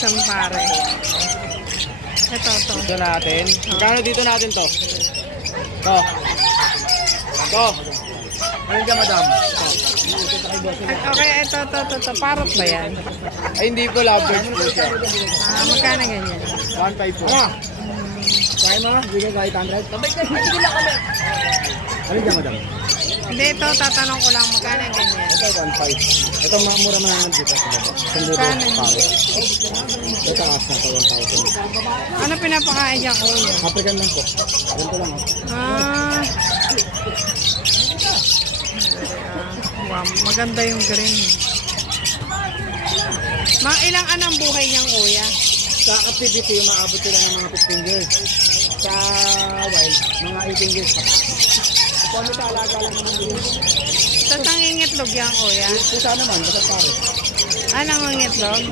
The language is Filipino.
isang pare. Ito. Dito natin. Magkano dito natin to? To. To. Ano dyan, madam? Okay, ito. Parot ba yan? Ay, hindi po, lovebird po siya. Magkano ganyan? 1.5 po. Kaya mo, bigyan kahit 100. Sabay ka, hindi lang kami. Ano dyan, madam? Hindi, ito, tatanong ko lang, magkano ganyan? Ito, 1.5. Ito, mura man dito sa baba. Magkano? Ito, as na to, 1,000. Ano pinapakain dyan, kuya? African lang po. Ganito lang, Ah. Wow, maganda yung green. Mga ilang anong buhay niyang kuya? Sa captivity, maabot sila ng mga 15 years. Sa wild, mga 18 years pa. Kung ano talaga lang naman din. Sa tangingitlog yan kuya? Pusa naman, basta pare. Anong mangitlog?